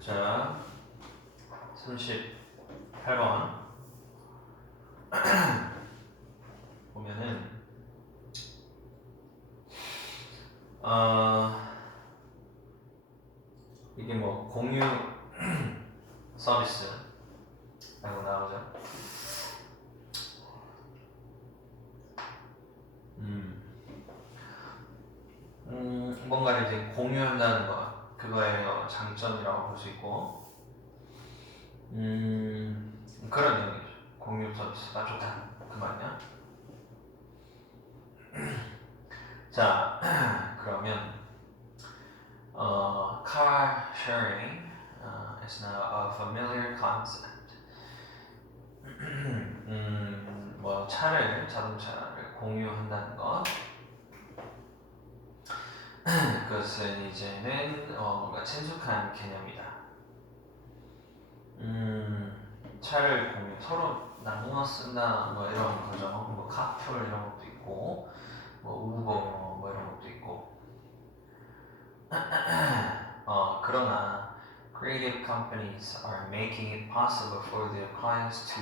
자, 38번. 보면은, 어, 이게 뭐 공유 서비스라고 나오죠. 음, 음, 뭔가를 이제 공유한다는 것, 그거의 어, 장점이라고 볼 수 있고, 음, 그런 의미죠. 공유 서비스가 좋다. 그 말이야. 자, 그러면, 어, car sharing uh, is now a familiar concept. 음, 뭐 차를 자동차를 공유한다는 것. 그것은 이제는 어, 뭔가 친숙한 개념이다. 음, 차를 공유 서로 나누어 쓴다 뭐 이런 거죠. 뭐 카풀 이런 것도 있고, 뭐 우버 뭐 이런 것도 있고. 어, 그러나 creative companies are making it possible for their clients to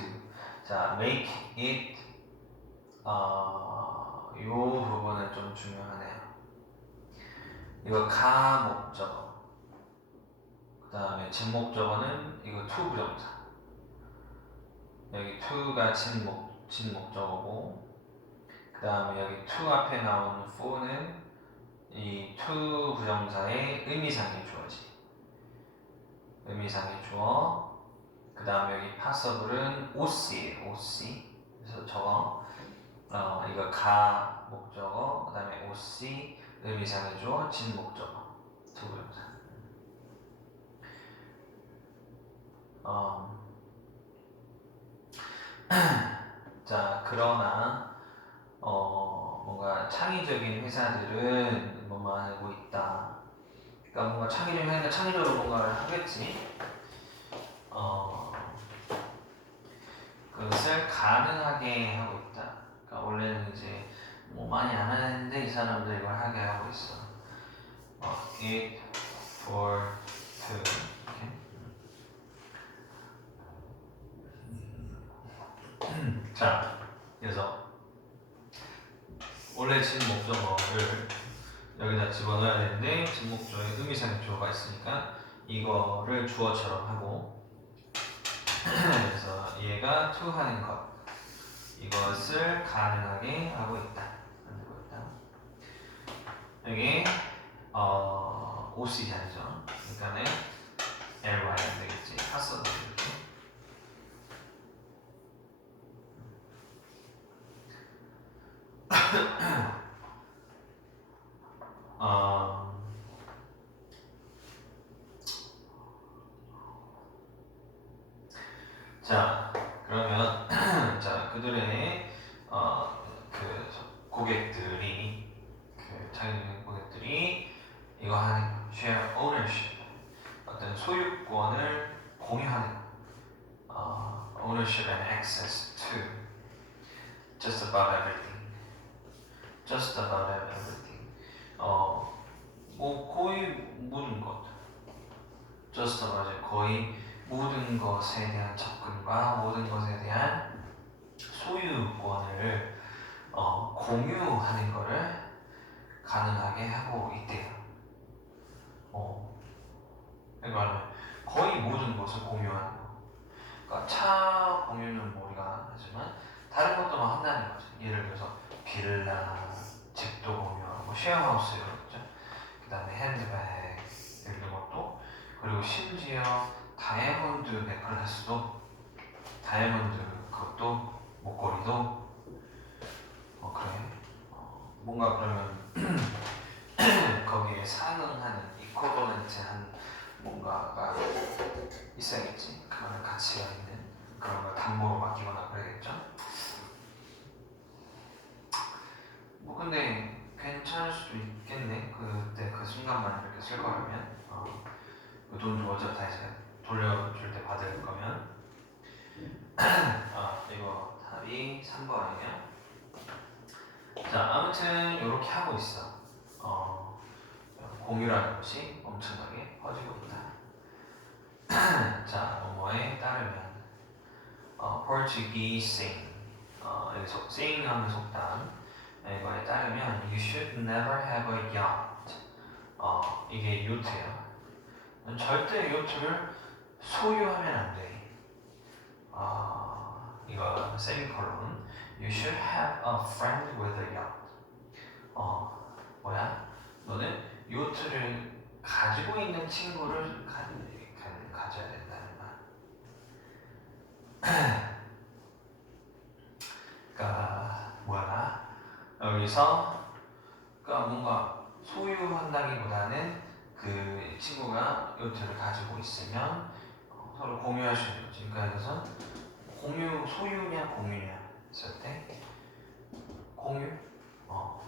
자 make it 어, 요 부분은 좀 중요하네요. 이거 가 목적어 그 다음에 진목적어는 이거 to 부정사. 여기 to가 진목 진목적어고 그 다음에 여기 to 앞에 나오는 for는 이 to 부정사의 의미상의 주어지. 의미상의 주어. 그 다음에 여기 passable은 OC예요 OC 그래서 저거 어, 이거 가 목적어 그 다음에 OC 의미상의 주어 진 목적어 to 부정사 어, 자 그러나 어, 뭔가 창의적인 회사들은 뭐만 하고 있다. 그러니까 뭔가 창의적인 회사 창의적으로 뭔가를 하겠지. 어, 그것을 가능하게 하고 있다. 그러니까 원래는 이제 뭐 많이 안 하는데 이 사람들 이걸 하게 하고 있어. 어, it for to 이렇게. 자, 그래서. 원래 진 목적어를 여기다 집어넣어야 되는데 진 목적어에 의미상의 주어가 있으니까 이거를 주어처럼 하고 그래서 얘가 to 하는 것. 이것을 가능하게 하고 있다 여기 어 OC 자리죠. 그러니까는 LY 안 되겠지. 파스워드 되겠지 어, 자, 그러면 자 그들의 어, 그 고객들이 그 자기들 고객들이 이거 하는 거, share ownership 어떤 소유권을 공유하는 어, ownership and access to just about everything. just about everything. 어, 뭐 거의 모든 것. just about 거의 모든 것에 대한 접근과 모든 것에 대한 소유권을 어, 공유하는 것을 가능하게 하고 있대요. 어, 그러니까 거의 모든 것을 공유하는 거. 그러니까 차 공유는 뭐 우리가 하지만 다른 것도 막 한다는 거죠. 예를 들어서 빌라, 집도 공유하고 쉐어하우스 이런 거죠. 그 다음에 핸드백 그리고 심지어 다이아몬드 넥클래스도 다이아몬드 그것도 목걸이도 어 그래 어, 뭔가 그러면 거기에 상응하는 이코버넌트한 뭔가가 있어야겠지. 그만한 가치가 있는 그런 걸 담보로 맡기거나 그래야겠죠? 뭐 근데 괜찮을 수도 있겠네. 그때 그 순간만 이렇게 쓸 거라면. 어, 그 돈 주어져 다 이제 돌려줄 때 받을 거면 답이 3번이에요. 자, 아무튼 이렇게 하고 있어. 어, 공유라는 것이 엄청나게 퍼지고 있다. 자, 뭐뭐에 따르면 어, Portuguese sing 어, 여기서 sing 하는 속담 이거에 따르면 You should never have a yacht 어, 이게 요트예요. 절대 요트를 소유하면 안 돼. 아, 이거 세미콜론. You should have a friend with a yacht. 어, 뭐야? 너는 요트를 가지고 있는 친구를 가, 가, 가져야 된다는 말. 그러니까 뭐야? 여기서 그러니까 뭔가 소유한다기보다는 그 친구가 요트를 가지고 있으면 어, 서로 있는 거지. 그러니까 공유 소유냐 공유냐 했을 때 공유 어.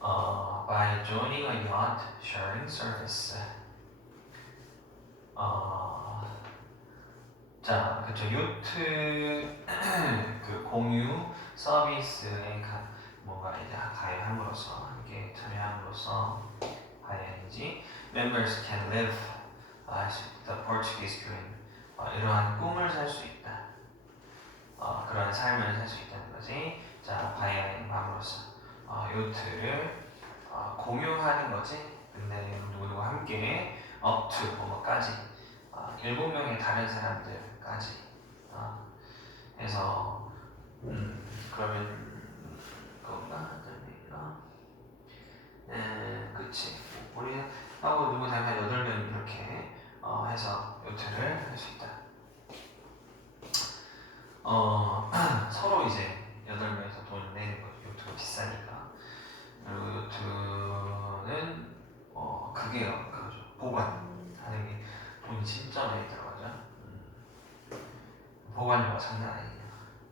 어, by joining a yacht sharing service. 어, 자, 그쵸 요트 그 공유 서비스에 가, 뭔가 이제 가입함으로써 이렇게 참여함으로써 봐야지 members can live as the Portuguese dream 어, 이러한 꿈을 살 수 있다. 어, 그런 삶을 살 수 있다는 거지. 자, 바이아임함으로써 어, 요트를 어, 공유하는 거지. 근데 누구누구 함께 up to 뭐뭐까지 어, 일곱 명의 다른 사람들까지 어, 해서 음, 그러면 그건가? 그 에, 그치. 우리 하고 누구 다음에 여덟 명 이렇게 어, 해서 요트를 할 수 있다. 어, 서로 이제 여덟 명이서 돈을 내는 거죠. 요트가 비싸니까. 그리고 요트는 어, 그게요. 그거죠. 보관하는 게 돈이 진짜 많이 들어가죠. 음. 보관료가 장난 아니에요.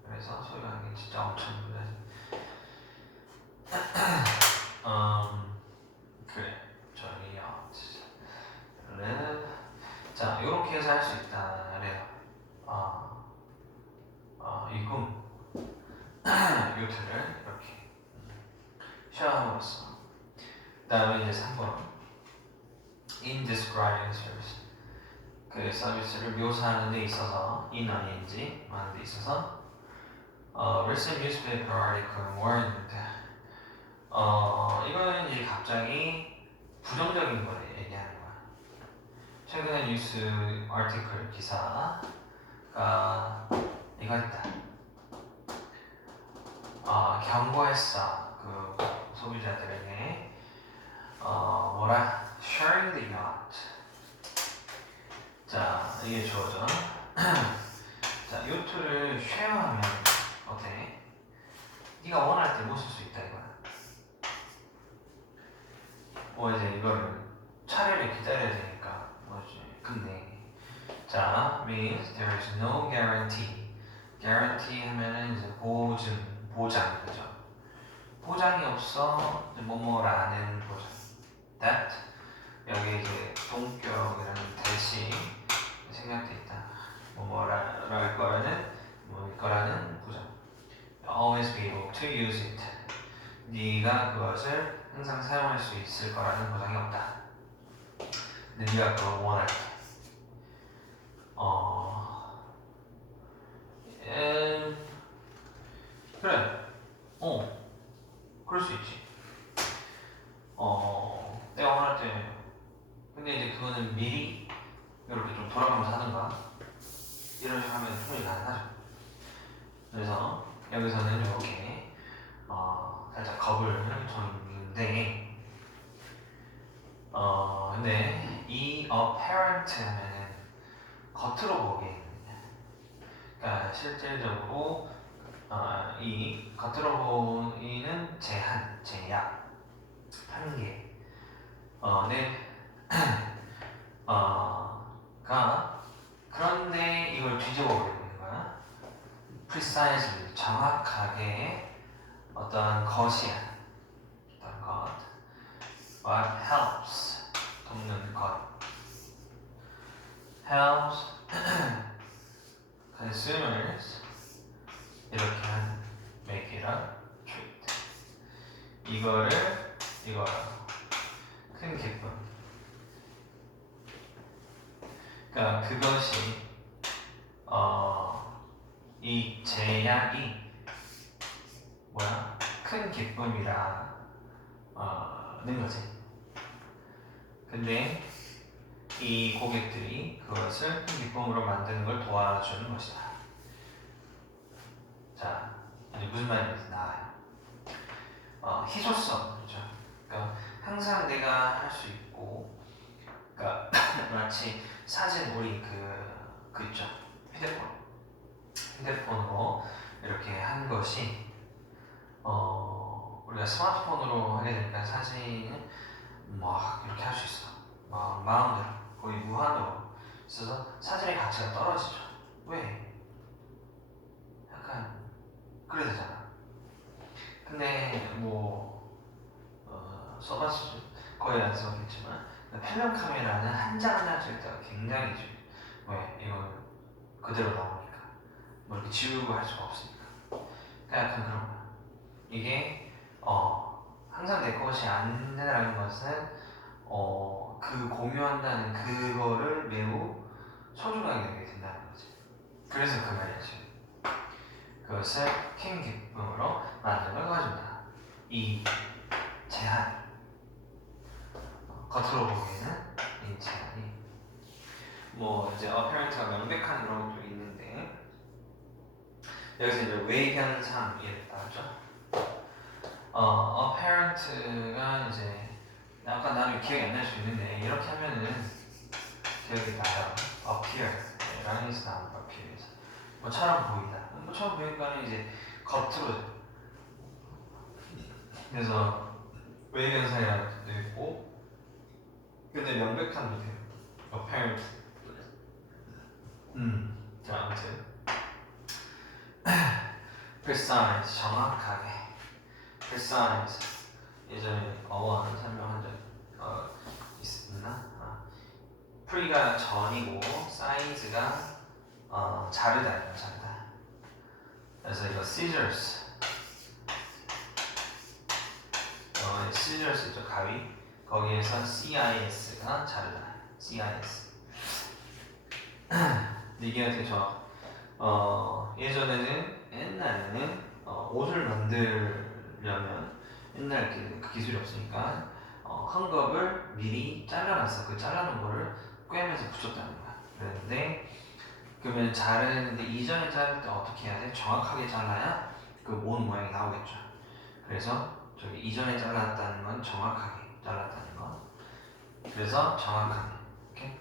그래서 소유하는 게 진짜 엄청 힘들어 요. 음, 그래. 저기요. 를 자, 이렇게 해서 할 수 있다. 그래요. 어, 어, 이 꿈, 요트를 이렇게 쉐어함으로써. 그 다음에 이제 3번. In describing service. 그 서비스를 묘사하는 데 있어서, in ing, 하는 데 있어서, 어, recent newspaper article warned. 어, 이거는 이제 갑자기 부정적인 거야. 최근에 뉴스 아티클 기사가 이거 했다. 어, 경고했어. 그 소비자들에게 어, 뭐라? Sharing the yacht. 자, 이게 주어져. 자, 요트를 쉐어하면 어때? 네가 원할 때 못 쓸 수 있다 이거야. 뭐 이제 이거를 차례를 기다려야 뭐지? 근데 자 means there is no guarantee. guarantee 하면은 이제 보증, 보장 그죠? 보장이 없어 뭐뭐라는 보장. that 여기 이제 동격이라는 대시 생략돼 있다. 뭐뭐랄 거라는 뭐 거라는 보장. always be able to use it. 네가 그것을 항상 사용할 수 있을 거라는 보장이 없다. 근데 네가 그걸 원할 때, 어, 음, 그래, 어, 그럴 수 있지. 어, 내가 원할 때, 근데 이제 그거는 미리 이렇게 좀 돌아가면서 하든가 이런 식으로 하면 충분히 가능하죠. 그래서 여기서는 이렇게 어, 살짝 겁을 줬는데 어 근데 이 apparent 하면은 겉으로 보기에는 그러니까 실질적으로 어, 이 겉으로 보이는 제한, 제약, 한계. 어, 네. 어 가 그런데 이걸 뒤집어 버리는 거야. precisely 정확하게 어떤 것이야. 어떤 것. What helps 돕는 것. Helps consumers 이렇게 한 make 이랑 treat 이거를 이거랑 큰 기쁨 그러니까 그것이 어, 이 제약이 뭐야? 큰 기쁨이라는 거지. 근데 이 고객들이 그것을 큰 기쁨으로 만드는 걸 도와주는 것이다. 자, 이제 무슨 말인지 나와요. 어, 희소성, 그죠? 그러니까 항상 내가 할 수 있고, 그러니까 마치 사진 우리 그, 그 있죠? 휴대폰. 휴대폰으로 이렇게 한 것이, 어, 우리가 스마트폰으로 하게 되니까 사진을 막 이렇게 할 수 있어. 막 마음대로, 거의 무한으로. 있어서 사진의 가치가 떨어지죠. 왜? 약간, 그래 되잖아. 근데 뭐 어, 써봤을 거의 안 써봤겠지만 필름 카메라는 한 장 한장 찍을 때가 굉장히 중요해. 왜? 이건 그대로 나오니까 뭐 이렇게 지우고 할 수가 없으니까. 그러니까 약간 그런 거야. 이게 어 항상 내 것이 아니라는 것은 어 그 공유한다는 그거를 매우 소중하게 되게 된다는 거지. 그래서 그 말이지. 그것을 큰 기쁨으로 걸 가집니다. 이 제한 어, 겉으로 보기에는 이 제한이 뭐 이제 어페런트가 명백한 그런 것도 있는데 여기서 이제 외현상이 나오죠. 어 apparent가 이제 약간 나는 기억이 안 날 수 있는데 이렇게 하면은 기억이 나요. appear라는 에서 나온 거 appear에서 뭐처럼 보이다. 뭐처럼 보이니까는 이제 겉으로 그래서 것도 있고 근데 명백한 게 돼요. apparent 음, 자 아무튼 precise 정확하게 precise 예전에 어원 설명한 적 어, 있나? 아. pre가 전이고 size가 어, 자르다예요 자르다 그래서 이거 scissors. 어, scissors 있죠 가위? 거기에서 CIS가 자르다 CIS 이게 어떻게 어, 예전에는 옛날에는 어, 옷을 만들려면 옛날 그, 그 기술이 없으니까 어, 헝겊을 미리 잘라놨어 그 잘라놓은 거를 꿰면서 붙였다는 거야 그랬는데 그러면 자르는데 이전에 자를 때 어떻게 해야 돼? 정확하게 잘라야 그몸 모양이 나오겠죠. 그래서 저기 이전에 잘랐다는 건 정확하게 잘랐다는 거. 그래서 정확하게 이렇게.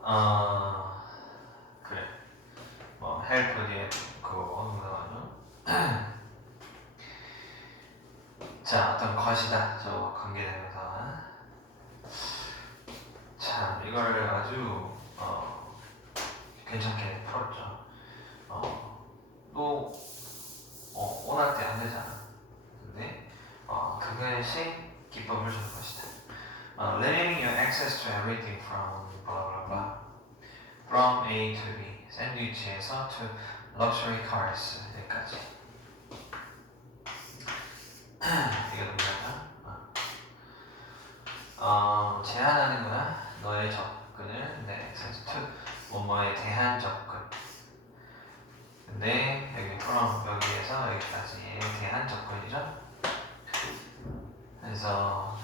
어 그래. 뭐 뒤에 그거 나와요. 자 어떤 것이다. 저 관계되면서. 참 이거를 아주 어, 괜찮게 풀었죠. 어, 또 어, 원할 때 안 되잖아. 근데 어, 그것이 기쁨을 주는 것이다. 어, limiting your access to everything from blah blah blah from A to B 샌드위치에서 to luxury cars 여기까지 뭐냐? 어, 어, 제한하는 거야. 너의 접근을 네, 그래서 to 뭐뭐에 대한 접근. 근데 여기 from 여기에서 여기까지에 대한 접근이죠. 그래서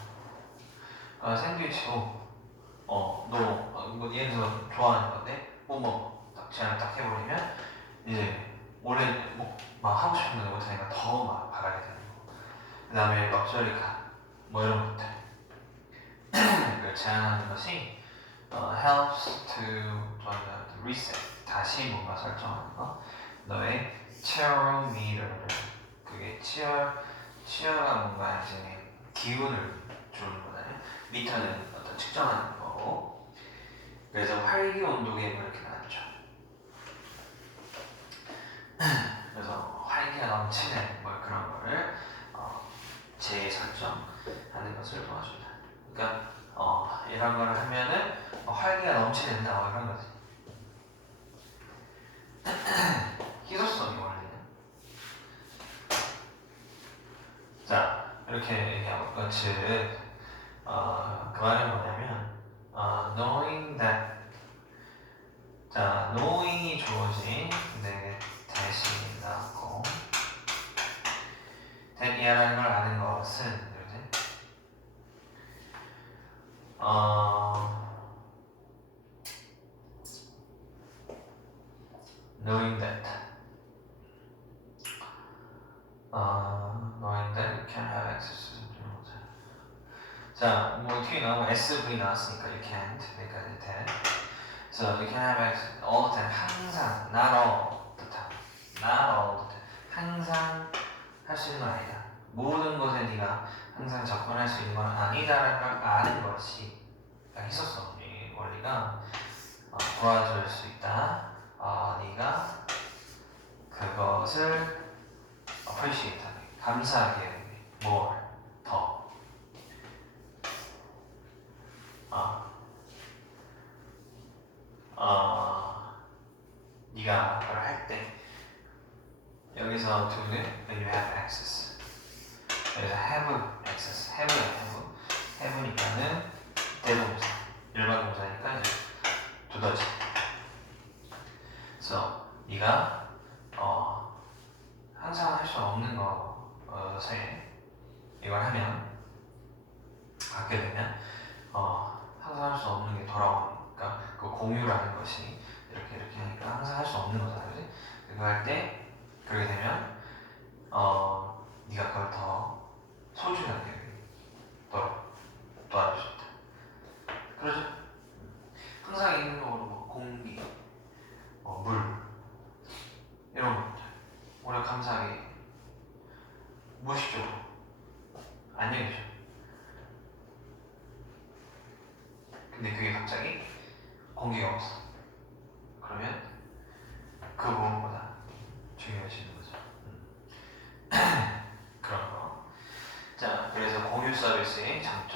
어, 샌드위치도 어 너 어, 뭐 예를 들어 좋아하는 건데 뭐뭐딱 제안을 딱 해버리면 이제 원래 뭐 막 하고 싶은 거 못하니까 더막 바라게 되는 거. 그 다음에 럭셔리카 뭐 이런 것들. 그 제안하는 것이 어, helps to to reset. 다시 뭔가 설정하는 거. 너의 cherometer를 그게 치어 치어가 뭔가 이제 기운을 주는 거잖아요. 미터는 어떤 측정하는 거고. 그래서 활기 온도계가 이렇게 나왔죠. 그래서 활기가 넘치는 뭐 그런 거를 어, 재설정하는 것을 도와준다. 그러니까 어, 이런 걸 하면은 어, 활기가 넘치는다 뭐 이런 거지. 희소성이 원래는. 자 이렇게 얘기하고 그 즉, 어, 그 말은 뭐냐면 어, knowing that 자 know 어, knowing that can have access to the 자, 뭐 뒤에 나오면 SV 나왔으니까 you can't, 그러니까 이제 that. So you can have access all the time, 항상, not all the time, not all the time, 항상 할 수 있는 건 아니다. 모든 것에 네가 항상 접근할 수 있는 건 아니다라는 걸 아는 것이 그러니까 있었어. 이 원리가 어, 도와줄 수 있다. 어, 네가 그것을 appreciate 하게, 감사하게 하게, more, 더. 아, 어, 네가 그걸 할때 여기서 do는 when you have access. 여기서 have access, have야 have. have니까는 대동사, 일반 동사니까 이제 두더지. 그래서 네가 어, 항상 할 수 없는 것에 이걸 하면 갖게 되면 어, 항상 할 수 없는 게 돌아오니까 그 공유라는 것이 이렇게 이렇게 하니까 항상 할 수 없는 거잖아, 그지? 그거 할 때 그렇게 되면 어, 네가 그걸 더 소중하게 더 도와줄 수 있다. 그러죠? 항상 있는 거로 뭐 공기, 뭐 물 이런 것들 우리가 감사하게 무의식적으로 안 얘기죠. 근데 그게 갑자기 공기가 없어. 그러면 그 무엇보다 중요해지는 거죠. 음. 그런 거. 자, 그래서 공유 서비스의 장점을